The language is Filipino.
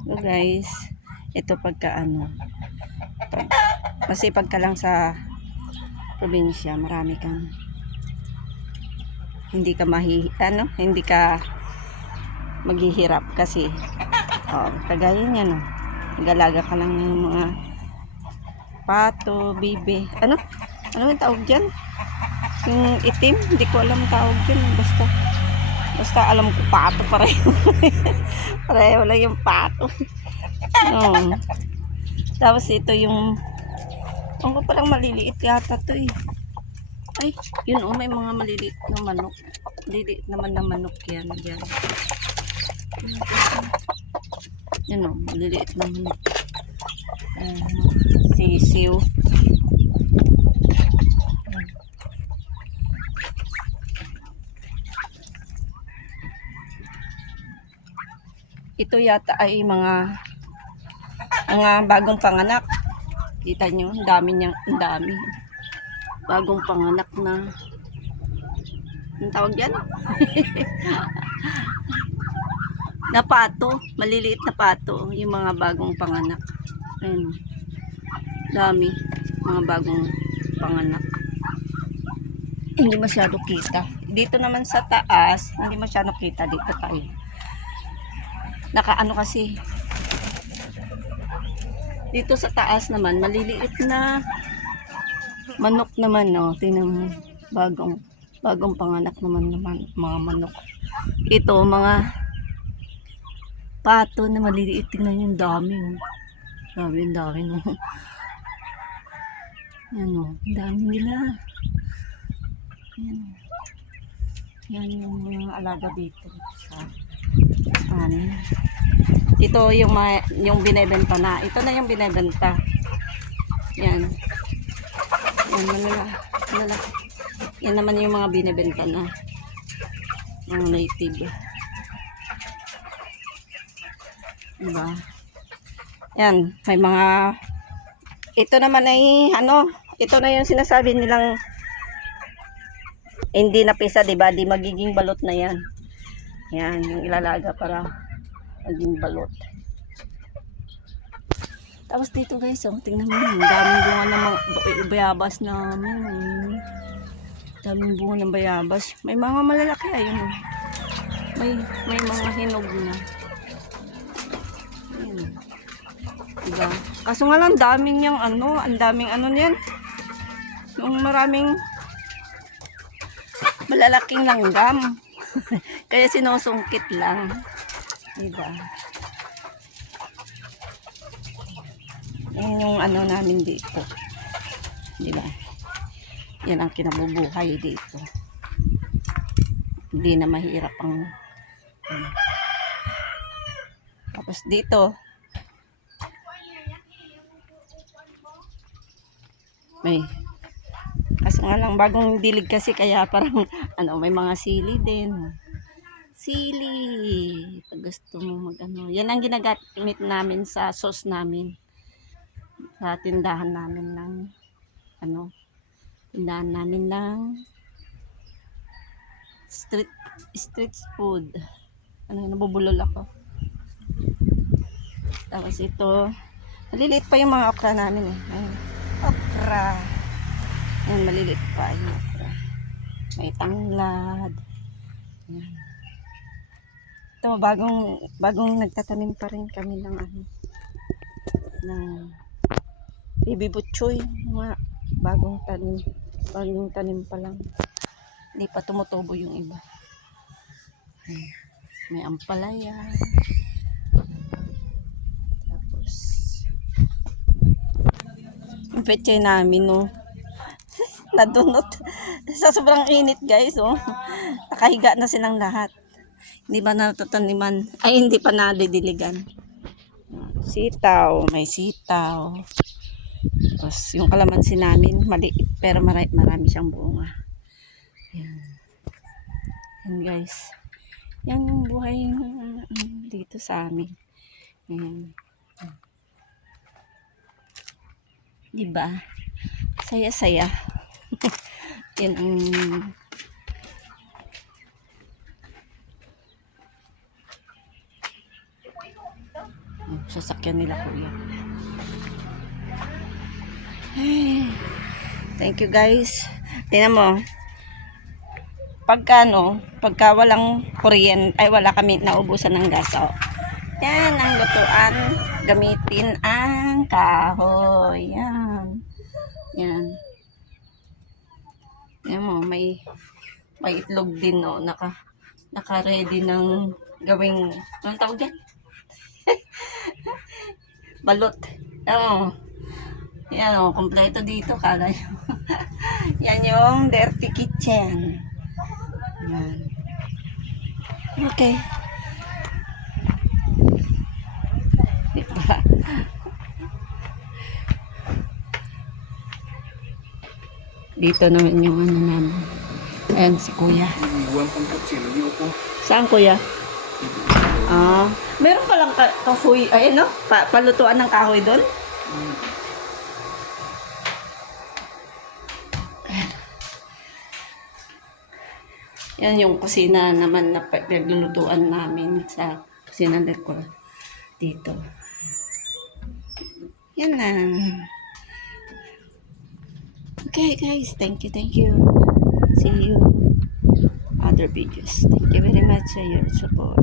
So guys, ito pagka kasi pagka lang sa probinsya, marami kang hindi ka hindi ka maghihirap kasi kagaya niya no. Nag-alaga ka lang ng mga pato, bibe. Ano yung tawag diyan? Yung itim, hindi ko alam tawag diyan, basta alam ko pato pareho. Pareho lang yung pato. Oh. Tapos ito yung parang maliliit yata to eh. Ay, yun may mga maliliit na manok. Maliliit naman na manok yan. Yan. Yun maliliit na manok. Sisiw. Ito yata ay mga bagong panganak. Kita nyo, ang dami. Bagong panganak na, ang tawag yan? Na pato, maliliit na pato, yung mga bagong panganak. Ayun, dami, mga bagong panganak. Hindi masyado kita. Dito naman sa taas, hindi masyado kita dito tayo. Nakaano kasi, dito sa taas naman, maliliit na manok naman, no? Tingnan mo, bagong panganak naman mga manok. Ito, mga pato na maliliit. Tingnan yung dami, oh. Dami, no? Yan, oh. Dami nila. Yan yung mga alaga dito sa amin. Ito yung binebenta na. Ito na yung binebenta. Yan. Yan, malaki. Yan naman yung mga binebenta na. Mga native. Diba? Yan. May mga... Ito naman ay ito na yung sinasabi nilang hindi na pisa, diba? Di magiging balot na yan. Yan, yung ilalaga para maging balot. Tapos dito guys, tingnan mo, daming bunga ng mga bayabas namin. Daming bunga ng bayabas. May mga malalaki, ayun. May mga hinog na. Ayun. Diba? Kaso nga lang, daming yung ang daming niyan. Yung maraming malalaking langgam. Kaya sinusungkit lang. Diba? Yan yung namin dito. Diba? Yan ang kinabubuhay dito. Hindi na mahirap ang tapos dito kaso nga lang bagong dilig kasi kaya parang may mga sili din. Sili pag gusto mo yan ang ginagamit namin sa sauce namin sa tindahan namin ng street food. Nabubulol ako. Tapos ito maliliit pa yung mga okra namin eh. Ayun. Okra. Ayan, maliliit pa yung okra. May tanglad. Ayan. Ito, bagong nagtatanim pa rin kami ng baby butchoy. Mga bagong tanim pa lang. Hindi pa tumutubo yung iba. May ampalaya. Tapos yung pechay namin, nadunot. Sa sobrang init guys, nakahiga na silang lahat. Hindi ba natataniman? Ay, hindi pa nadidiligan. Sitaw, may sitaw. Tapos yung kalamansi namin, maliit pero marami siyang bunga. Yan. Yan guys. Yan yung buhay dito sa amin. Yan. Diba? Saya-saya. Yan ang Sasakyan nila kuya. Ay, thank you guys. Tingnan mo. Pagka walang kuryente, ay wala kami naubusan ng gas. Oh. Yan ang lutuan. Gamitin ang kahoy. Yan. Yan. Yan mo, may itlog din, no. Naka-ready ng gawing, anong tawag yan? Balot. Oh. Yan o, kompleto dito. Kala nyo. Yan yung dirty kitchen. Yan. Okay. Diba? Dito naman yung ano namin. Ayan si kuya. Saan kuya? Meron palang kahoy, ayun no? Palutuan ng kahoy doon? Yan yung kusina naman na paglulutuan namin sa kusina decor dito. Yan na. Okay guys, thank you. See you other videos. Thank you very much for your support.